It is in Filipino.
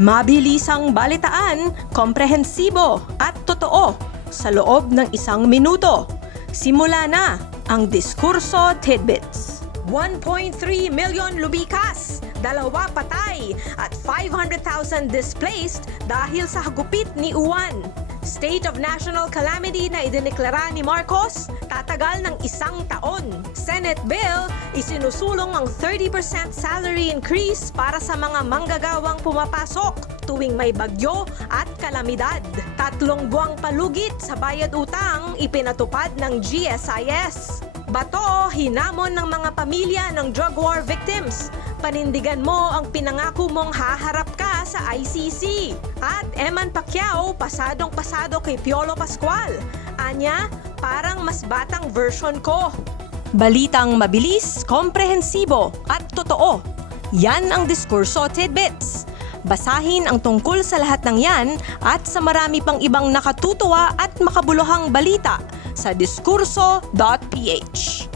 Mabilisang balitaan, komprehensibo at totoo sa loob ng 1 minuto. Simula na ang Diskurso Tidbits. 1.3 million lumikas, 2 patay at 500,000 displaced dahil sa hagupit ni Uwan. State of National Calamity na idineklara ni Marcos, tatagal ng 1 taon. Senate Bill, isinusulong ang 30% salary increase para sa mga manggagawang pumapasok tuwing may bagyo at kalamidad. 3 buwang palugit sa bayad utang ipinatupad ng GSIS. Bato, hinamon ng mga pamilya ng drug war victims. Panindigan mo ang pinangako mong haharap ka sa ICC. At Eman Pacquiao, pasadong-pasado kay Piolo Pascual. Anya, parang mas batang version ko. Balitang mabilis, komprehensibo at totoo. Yan ang Diskurso Tidbits. Basahin ang tungkol sa lahat ng yan at sa marami pang ibang nakatutuwa at makabuluhang balita sa diskurso.ph.